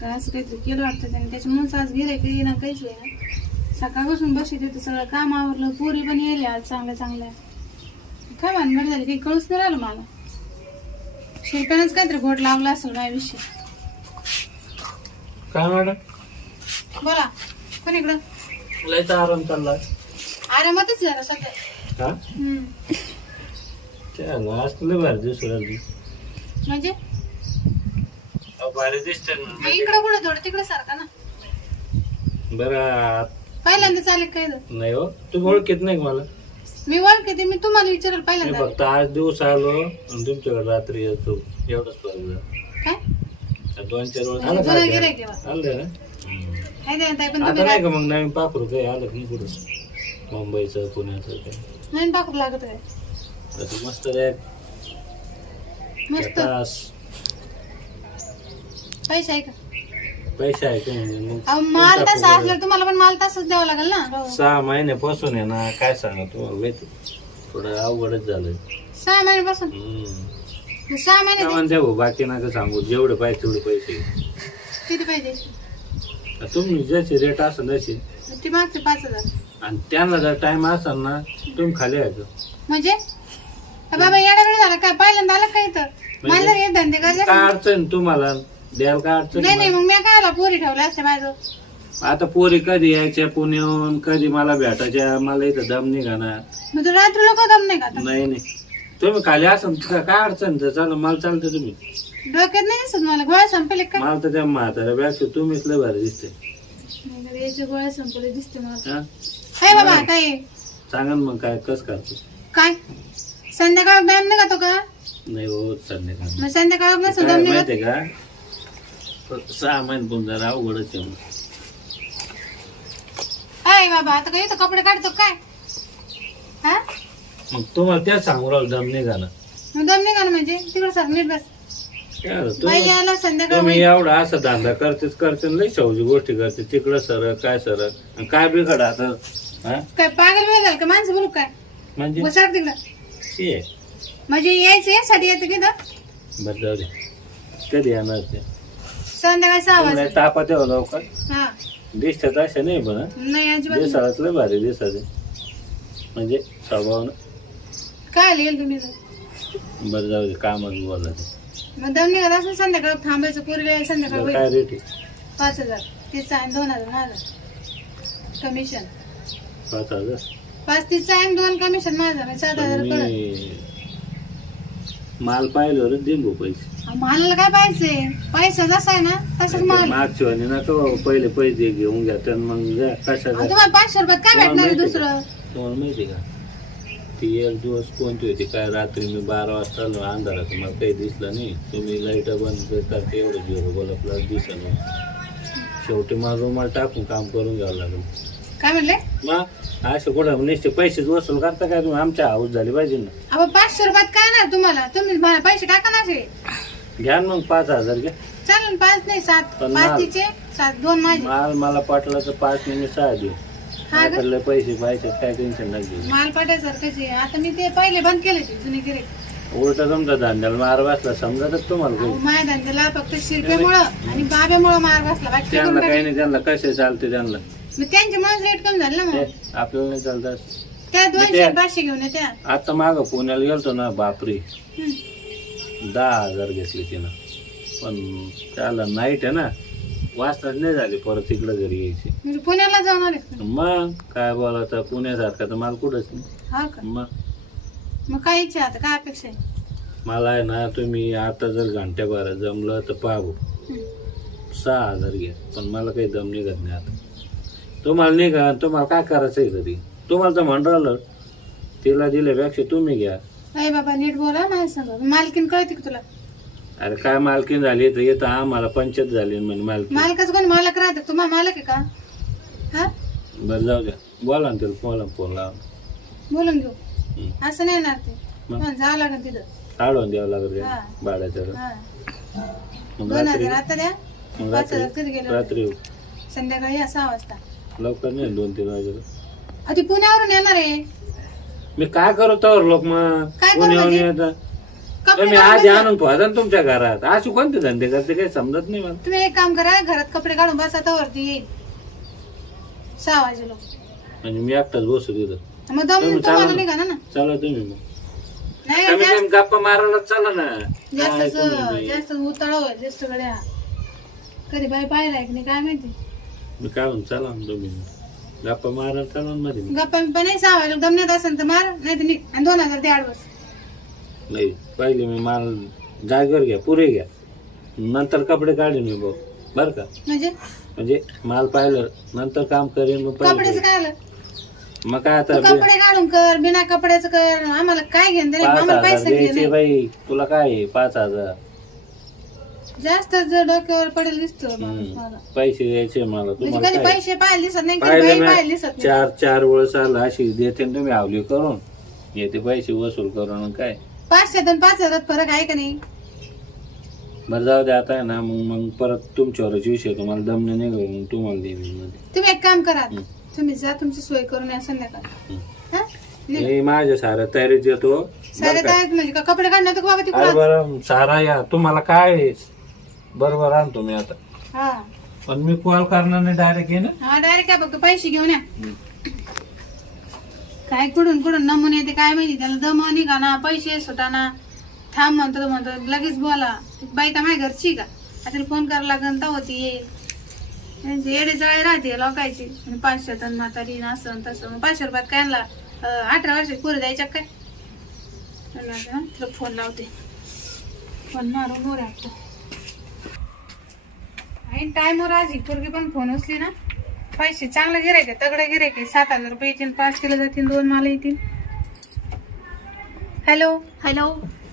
काय असं काहीतरी केलं वाटतं त्याने. त्याच्यामुळेच आज गिरे काही ना काहीच ना सकाळपासून बसत होतं सगळं काम आवरलं पोरी पण येईल आज चांगल्या चांगल्या. काय भानगड झाली काही कळूच नाही राहिलं मला. शिरप्यानंच काहीतरी घोट लावला असेल माझ्याविषयी. काय मॅडम? बोला कोण इकडं? लयचा आराम चालला आरामातच जरा सध्या. का हम्म. त्याला असलं भारी दिसू राहिली. म्हणजे? अहो, भारी दिसते ना. इकडं कुठं थोडं तिकडं सारखा ना. बरं पहिल्यांदा चालेल काय? झालं? नाही हो तू ओळखीत नाही का मला? मी ओळखते मी तुम्हाला विचारेल मी पहिल्यांदा. फक्त आज दिवस आलो आणि तुमच्याकडे रात्री येतो. एवढंच फरक झाला. काय? त्या दोन चार म्हणजे आलं का ना? ताई पण आता तुम्ही नाही का मग नवीन पाखरू काही आलं की नाही कुठं? मुंबईचं पुण्याचं काय? टाकू लागत मस्त रे मस्त. तास पैसे आहे का? पैसे आहे का? म्हणजे मग अहो, माल तसा असला तुम्हाला पण माल तसाच द्यावा लागेल ना. सहा महिन्यापासून आहे ना काय सांगा तुम्हाला माहिती? थोडं अवघडच झालंय. सहा महिन्यापासून? हम्म. सहा महिने काय म्हणते भाऊ बाकी नका सांगू. जेवढे पाहिजे तेवढे पैसे. किती पाहिजे? तुम्ही जसे रेट असेल तसे. ती मागते पाच हजार. आणि त्यांना जर टाइम असेल ना तुम्ही खाली यायचं म्हणजे? अ बाबा येडा वेळ झाला काय पहिल्यांदा आला काय तर मला जर हे धंदे करायचे काय अडचण तुम्हाला? द्याल काय अडचण नाही नाही मग मी काय आला पोरी ठेवल्या असते माझं? आता पोरी कधी यायच्या पुण्याहून कधी मला भेटायच्या मला इथं दम निघाणार मग तू रात्री लोक दम नाही का? नाही नाही. तुम्ही खाली तर काय अडचण? तर चाल मला चालतं तुम्ही. डोक्यात नाही दिसत मला गोळ्या संपले काय मला तर त्या म्हाताऱ्या बॅग तुम्हीच लय भारी दिसते. नाही गोळ्या संपले दिसते मला. हा? काय बाबा काय? सांगा ना मग काय कस करतो? काय? संध्याकाळ व्यायाम नाही का? तो का नाही हो संध्याकाळ. मग संध्याकाळ नसतो काय दम निघत माहितीये का? सहा महिने पण जरा अवघडच आहे. मग. काय बाबा आता काय इथं कपडे काढतो काय? हा? मग तुम्हाला त्याच सांगू राहिलो दम निघाला. मग दम निघा ना म्हणजे? तिकडे सर नीट बस. काय झालं? बाई तुम्ही यायला संध्याकाळ तुम्ही होईल. एवढा असा धंदा करतेच करते लई शौजी गोष्टी करते. तिकडं सरक काय सरक आणि काय बिघड आता? हा? काय पागल वेळ झालं का? माणसं बोलू काय? म्हणजे? बसाड तिकडं. म्हणजे यायचं यासाठी येतं की इथं? बरं जाऊ दे. कधी येणार ते? संध्याकाळी सहा वाजता नाही तापा तेव्हा लवकर हा. दिसतात अशा नाही पण हं. नाही अजिबात नाही. दिसाळात लय भारी दिसाते म्हणजे स्वभावानं काय लिहिल तुम्ही? बरं जाऊ दे कामच बोला ते मग दम निघाला असून संध्याकाळ थांबायचं पूर्वी संध्याकाळ बरं होईल. काय रेट आहे? पाच हजार. तीस आणि दोन हजार माझं कमिशन पाच हजार. पाच तीस आणि दोन कमिशन माझं म्हणजे सात हजार मी माल देईन भाऊ पैसे. मला काय पाहिजे पैसा जसा आहे ना तसंच माल. मागच्या वाणी नका बाबा पहिले पैसे घेऊन घ्या तर मग जा अहो, तुम्हाला पाचशे रुपयात काय भेटणार आहे दुसरं? तुम्हाला माहिती का? ती एक दिवस कोणती होती काय रात्री मी बारा वाजता आलो अंधारात. मला काही दिसलं नाही. तुम्ही लाइट बंद करता एवढं जीव बोला दिसलं शेवटी मला रुमाल टाकून काम करून घ्यावं लागेल. काय म्हणले? मग असं कुठं नुसते पैसेच वसूल करता काय तुम्ही? आमच्या हाऊस झाली पाहिजे ना. अहो पाचशे रुपयात काय ना तुम्हाला? तुम्ही मला पैसे टाका ना असे. घ्या ना मग पाच हजार घ्या. चालेल पाच नाही सात. पण पाच माल- तिचे सात दोन माझे. माल मला पाटला तर पाच मिनिट सहा देऊ. हा का? नाहीतर लय पैसे? पाहिजे काय टेन्शन नाही घेऊ. माल पाट्यासारखेच आहे आता मी ते पहिले बंद केले ते जुने गिरे उलट तुमचा धंद्याला मार बसला समजतच तुम्हाला काही. माझ्या धंद्याला फक्त शिरपेमुळं आणि बाब्यामुळं मार बसला. बाकी काही त्यांना काही. नाही त्यांना कसे चालते त्यांना? मग त्यांच्यामुळेच रेट कमी झाले ना आपल्याला नाही चालत त्या दोनशे पाचशे घेऊन येत्या. आता माग पुण्याला गेलतो ना बापरे. हम्म. दहा हजार घेतले तिनं. पण त्याला नाईट आहे ना वाजताच नाही झाली परत इकडं घरी यायची. म्हणजे पुण्याला का? मग काय बोलायचं पुण्यासारखा तर मला कुठंच नाही. हा का? मग? मग काय इच्छा आता? काय अपेक्षा आहे? मला आहे ना तुम्ही आता जर घंट्या भरात जमलं तर पाहू. हम्म. सहा हजार घ्या पण मला काही दम निघत नाही आता. तुम्हाला निघा तुम्हाला काय करायचं आहे तरी तुम्हाला तर म्हणून राहिलं तिला दिल्यापेक्षा तुम्ही घ्या. अरे बाबा नीट बोला माझ्या संग मालकीन कळते का तुला? अरे काय मालकीन झाली तर येतं आम्हाला पंचायत झाली म्हणजे मालकी मालकाचं कोण? मालक राहते तुम्हाला मालक आहे का? हा? बरं जाऊ द्या. बोला ना तिला बोला फोन लावा. बोलून घेऊ. असं नाही येणार ते. मग? पण जावं लागेल तिथं. आडवून द्यावं लागेल हा. का? हा. मग दोन रात्री हजार आता द्या. मग पाच हजार रात्री कधी गेले? रात्री येऊ. संध्याकाळी या सहा वाजता. लवकर नाही दोन तीन वाजेला. अहो, ती पुण्यावरून येणार आहे. मी काय करू तर लोक मग? काय करू पुण्याहून म्हणजे? येतं. कपडे तुम्ही काढून आधी बसा. आणून ठेवा तुमच्या घरात. अशी कोणते धंदे करते? काही समजत नाही मला. तुम्ही एक काम करा घरात कपडे काढून बसा तर वरती येईल. सहा वाजेला म्हणजे मी एकटाच बसू तिथं. मग दम तुम्ही तुम्हाला चाला निघा ना चला तुम्ही मग. नाही कमी जास्त कमी गप्पा मारायला चला ना. काय जास्त तुम्ही? जास्त उताळ होईल जास्त गड्या. कधी बाई पाहिलाय की नाही काय माहिती? मी काय म्हणतो चला ना तुम्ही गप्पा मारायला चला ना मध्ये. गप्पा पण नाही सहा नेत असेल तर मार नाही तर निघ. आणि दोन हजार ते आडवस नाही पहिले मी माल जागेवर घ्या पुरे घ्या. नंतर कपडे काढेन मी बघ बर का? म्हणजे? म्हणजे माल पाहिलं नंतर काम करेन मग कपड्याचं पहिले काय आलं मग काय आता तू कपडे काढून कर बिना कपड्याचं कर. आम्हाला काय घेऊन दे पाच आम्हाला हजार पैसे द्यायचे नाही बाई. तुला काय आहे? पाच हजार. जास्त जर डोक्यावर पडेल दिसतो हम्म. मला पैसे द्यायचे मला म्हणजे तुम्हाला कधी काय पैसे पाहिले दिसत नाही कधी पाहिले बाई ना पाहिले दिसत नाही चार चार वेळेस आला अशी देते ना तुम्ही आवली करून येते पैसे वसूल करून आणि काय पाचशे आणि पाच हजारात फरक आहे का नाही बरं जाऊ दे आता आहे ना मग मग परत तुमच्यावरच विषय तुम्हाला दमने नाही गं, मग तुम्हाला मी मध्ये तुम्ही एक काम करा हम्म. तुम्ही जा तुमची सोय करून या संध्याकाळ हम्म. हा? निघ. मी माझ्या साऱ्या तयारीत येतो सारे बरं का? काय म्हणजे का कपडे काढणार तर बाबा अरे तिकडे बरं सारा या तुम्हाला काय आहे? बरोबर आणतो मी आता. हा. पण मी कॉल करणार नाही डायरेक्ट ये ना. हा डायरेक्ट काय फक्त पैसे घेऊन या. काय कुठून कुठून नमुने येते काय माहिती त्याला दम निघाना पैसे सुटाना. थांब म्हणतो म्हणतो लगेच बोला. बाई का माझ्या घरची का? आता फोन करायला लागेल तर होती येईल. त्यांची येडे जाळे राहते लोकायची पाचशे टन म्हातारी न असं न तसं. पाचशे रुपयात काय आणला? अं, अठरा वर्ष पुरे द्यायच्या काय? ना तुला फोन लावते. फोन मारून मोर आपतो आणि टाइमवर आज ही पोरगी पण फोन उचली ना. पैसे चांगले गिरायके तगडे गिरायके सात हजार रुपये येतील पाच किलो जातील दोन माल येतील. हॅलो हॅलो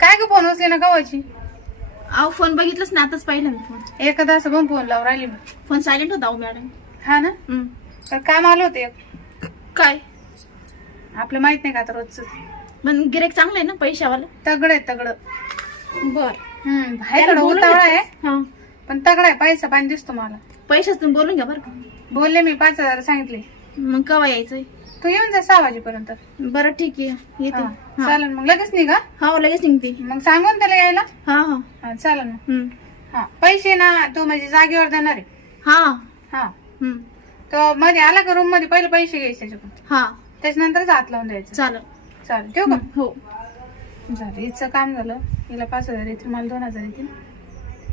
काय ग फोन उचली ना गव्हाची? अहो फोन बघितलंच ना आताच पाहिलं मी फोन एका तास पण फोन लावून राहिली मी फोन सायलेंट होता अहो मॅडम हा ना. तर काम आलं होतं एक. काय? आपलं माहीत नाही का आता रोजच? पण गिरेक चांगलं आहे ना पैशावाला? तगड आहे तगड. बर. हम्म बाहेर उतावळा आहे. हा. पण तगड आहे पैसा पाणी दिसतो मला. पैशाच तुम्ही बोलून घ्या बरं का. बोलले मी पाच हजार सांगितले. मग केव्हा यायचंय? तू येऊन जा सहा वाजेपर्यंत. बरं ठीक आहे. येते. हा, हा. चालेल मग लगेच निघा. हा हो, लगेच निघते. मग सांगून त्याला यायला. हा हा. हा, चालेल मग. हं. हा पैसे ना तू म्हणजे जागेवर देणार आहे. हा. हा. हं. तर मध्ये आला का रूममध्ये पहिले पैसे घ्यायचे त्याच्याकडून. हा. त्याच्यानंतरच हात लावून द्यायचं. चालेल. चालेल ठेवू का? हो. झालं हिचं काम झालं. हिला पाच हजार येतील मला दोन हजार येतील.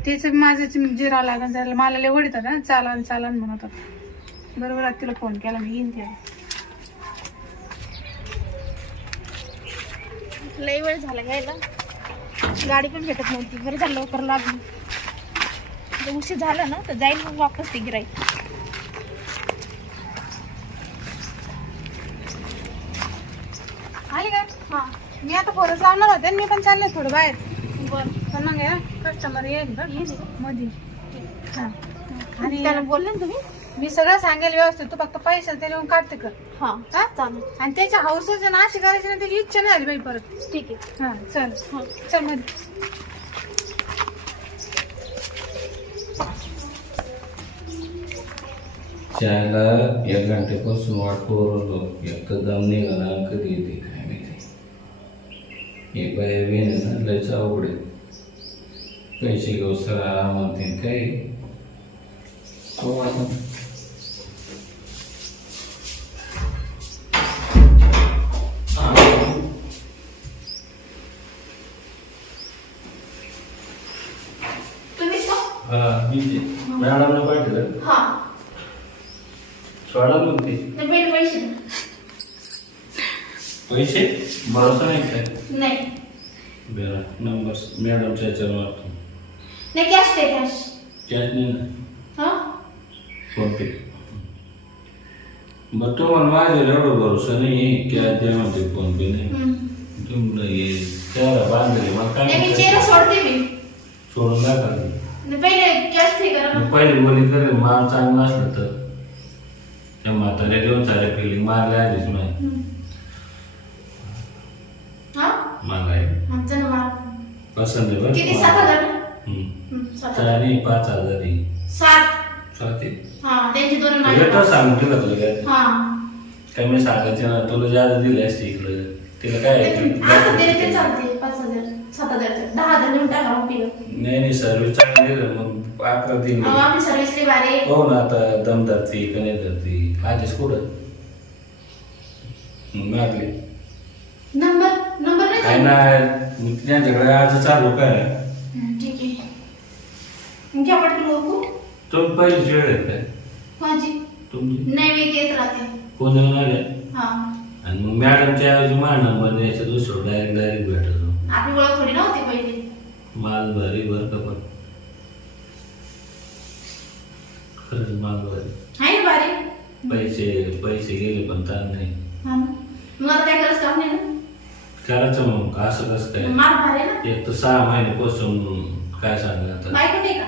तेच माझं जिरावं लागेल झालं मला लय वडीत ना चालान चालन म्हणत होता. बरोबर आता तिला फोन केला मी येईन त्या लई वेळ झाला घ्यायला. गाडी पण भेटत नव्हती बरं झालं लवकर लागली. जर उशीर झाला ना तर जाईल मग वापस ते गिराई आली का? हा. मी आता फोनच लावणार होते आणि मी पण चालले थोडं बाहेर. बर पण मग ना कस्टमर येईल बरं. मध्ये हा. आणि त्याला बोलले ना तुम्ही? मी सगळं सांगेल व्यवस्थित. तू फक्त पैसे ते लिहून काढते कर हा हा? चालेल. आणि त्याच्या हाऊसच ना अशी करायची ना त्याची इच्छा नाही झाली बाई परत. ठीक आहे. हा चल. हा. चलमध्ये चायला एक घंटेपासून वाट पोरलो एक तर दम निघाला कधी येते हे बाय वेन लयच आहे. पैसे घेऊ सर म्हणते काय? हो आता तुम्हीच का हा मी ते मॅडमने पाठवलं. हा. सोडा मग ते नाही पहिले पैसे द्या. पैसे? भरोसा नाही काय? नाही. बरं नंबर मॅडमच्या याच्यावर वाटतो. नाही कॅश दे कॅश कॅश नाही ना? हा? PhonePe. बरं तुम्हाला माझ्यावर एवढं भरोसा नाही कॅश द्या म्हणते फोन पे नाही. तुम्हाला हे चेहरा बांधले मला नाही मी. चेहरा सोडते मी. सोडून दाखवा नाही, पहिले कॅश पे करा ना. पहिली बोली तर माल चांगला असलं तर. त्या म्हाताऱ्या दोन साऱ्या फिलिंग मारल्या आधीच नाही. मला. पसंत आहे बरं किती का? सात हजार ना? हम्म. हं, सात हजार. चारी पाच हजार आहे. सात सात आहे. हा त्यांची दोन तुला तर माझे सांगून तुला तुला काय हा काय मी सांगायचं ना तुला जादा दिले असते इकडं तिला काय आहे? आता तरी ते चालते पाच हजार सात हजार दहा हजार देऊन टाका मग पिलं नाही नाही सर्व्हिस चांगली आहे ना, मग अकरा दिन अहो, आपली भारी आहे. हो ना आता दम धरती का नाही धरती आधीच कुठं मारली नंबर काय ना मी त्यांच्याकडे आज चालू काय ठीक आहे. पटकन ओळखू तुम्ही पहिलीच वेळ आहे काय माझी. तुमची? नाही मी येत राहते. कोण हा. आणि मग मॅडमच्या ऐवजी मा नंबर द्यायचा दुसरं डायरेक्ट डायरेक्ट भेटतो आपली ओळख थोडी नव्हती पहिली. माल भारी बरं का पण. खरंच माल भारी. आहे ना पैसे पैसे गेले पण ताण नाही. हा. मग आता काय करायचं काम नाही ना करायचं मग असं कसं काय? माल भारी आहे ना. एक तर सहा महिन्यापासून काय सांगलं आता? बायको नाही का?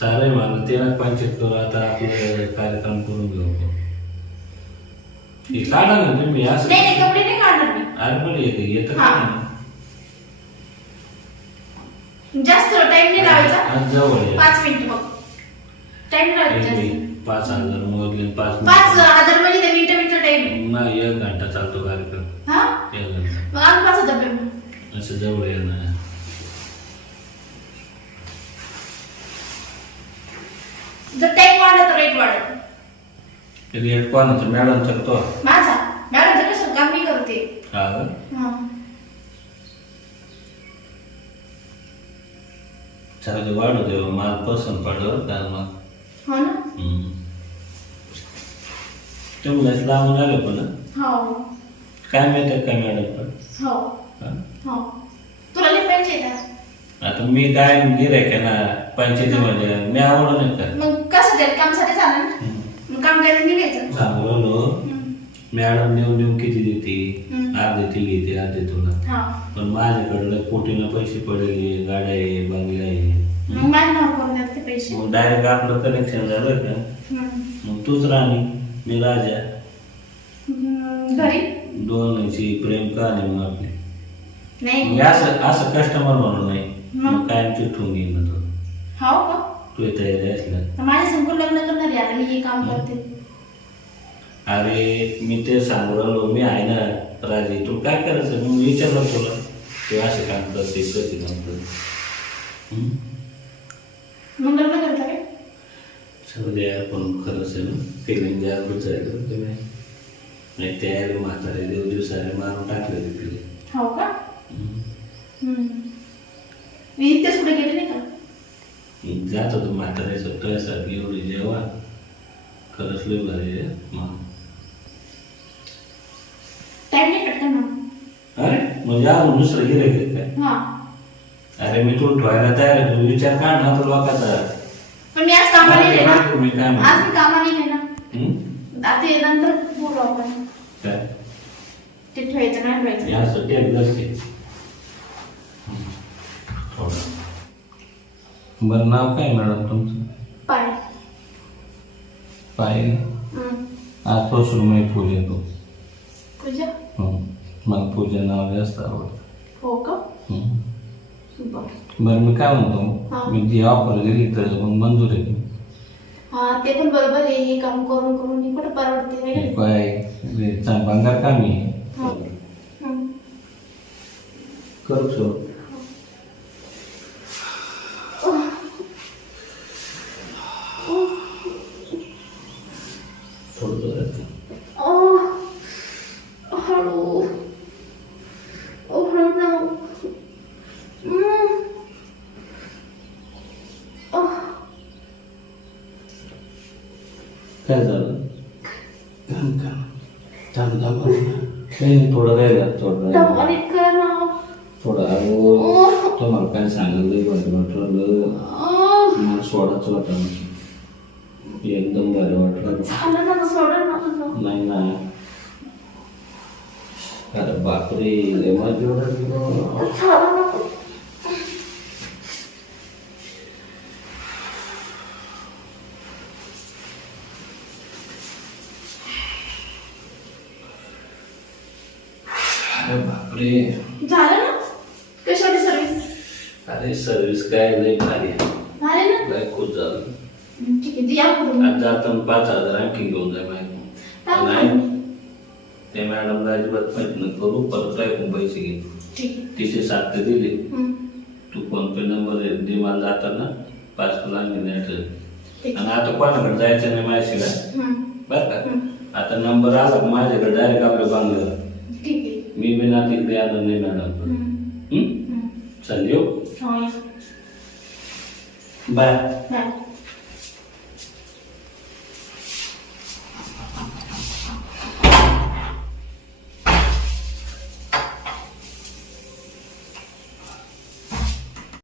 चालेल मला तेरा पंचायत करू आता आपले कार्यक्रम करून घेऊ. हे काढा ना तुम्ही असं नाही नाही कपडे नाही काढणार मी. अरे पण येते जास्त टाइम नाही लावायचा. आज जवळ आहे. पाच मिनिट मग टाइम लावायचा एक जास्त. मिनिट, पाच हजार मोजले पाच पाच मिनिट. हजार म्हणजे ते मिनिट मिनिट टाइम मग एक घंटा चालतो कार्यक्रम हा एक घंटा मग आम्ही पाच हजार पेमेंट असं जवळ आहे ना जर टाइम वाढला तर रेट वाढेल रेट कोणाचं मॅडमचा का तो माझा मॅडम जर कसं काम मी करते हा का? हा वाढू दे मला पसंत पडलं का मग हो ना हम्म. तुम्ही लस लावून आले पण ना? हो काय माहिती काय मॅडम पण हो हा? हो का आता मी काय गिरायक आहे ना पंचायती म्हणजे मी नाही का मग कसं ते? कामसाठी झालं ना. मग काम करायला निघायचं. सांगलो हम्म. मॅडम नेऊन नेऊन किती देते. अर्धे ती घेते अर्धे तुला हा. पण माझ्याकडलं कोटीनं पैसे पडले गाड्या आहे बंगल्या आहे. मग माझ्या नाव करून द्या ते पैसे. मग डायरेक्ट आपलं कनेक्शन झालं का. मग तूच राणी मी राजा. हम्म, घरी? दोनची प्रेम कहाणी मग आपली नाही. मी असं असं कस्टमर म्हणून नाही. मग? कायम चिठ्ठून घेईन ना तो हो का? तू असला. तर माझ्या लग्न करणार आहे आता मी हे काम करते. अरे मी ते सांगू राहिलो मी आहे ना राजे तू काय करायचं? मग विचारलं तुला. तू असे काम करते कसे काम करते? मग लग्न करता काय? सगळं द्या पण खरंच आहे ना फिलिंग जागृत तुम्ही नाही? तयारी म्हातारे देव दिवसाने मारून टाकले तिकडे हो का. मी इथेच कुठे गेले नाही का? जात होतो म्हाताऱ्याचं तुझ्यासारखी एवढी जेव्हा खरंच लय भारी आहे मग. टाइम नाही भेटत ना अरे म्हणजे अजून दुसरं गिरायक आहे काय? हा. अरे मी तुला ठेवायला तयार आहे तू विचार काढ ना तुला लोकांचा. पण मी आज कामाला येते ना मी काय आज म्हणतो मी कामाला येते ना? आता हे नंतर बोलू आपण. काय? ते ठेवायचं नाही ठेवायचं. यासाठी एकदाच घे थोडं बरं नाव काय मॅडम तुमचं पाय पाय हम्म. आजपासून मी पूजा हं. मला पूजा नाव जास्त आवडतं हो का हं. बरं बरं मी काय हा. म्हणतो मी जी ऑफर दिली तर मग मंजूर आहे? हा ते पण बरोबर आहे हे काम करून करून कुठं परवडते काय भंगार कामी. हो. करू सो काय झालं काम काम थांब थांब काही नाही थोडं राहिलं थोडं राहिलं ना थोडं अहो तुम्हाला काय सांगितलं वाटलं Oh, मला सोडाच होता एकदम भारी वाटलं. नाही ना अरे बापरे लय मजा वाटली. झालं ना अरे बापरे. झालं ना? कशी होती सर्विस अरे सर्विस काय लय भारी आहे. झाले ना? लय खूप झालं. ठीक आहे या पुढे. आज जाताना पाच हजार आणखी घेऊन जाय नाही ते मॅडमला अजिबात नाही करू परत ऐकून पैसे घे. ठीक आहे. तिचे सात ते दिले. हम्म. रुपये नंबर दे मला जाताना. पाच तुला आणखी नाही ठीक. आणि आता कोणाकडे जायचं नाही माझ्याशीला हं. बरं का? आता नंबर आला का माझ्याकडे डायरेक्ट आपल्या बांगल्यावर. ठीक मी बी ना तिकडे आलो नाही मॅडम. चल येऊ हो. बाय. बाय.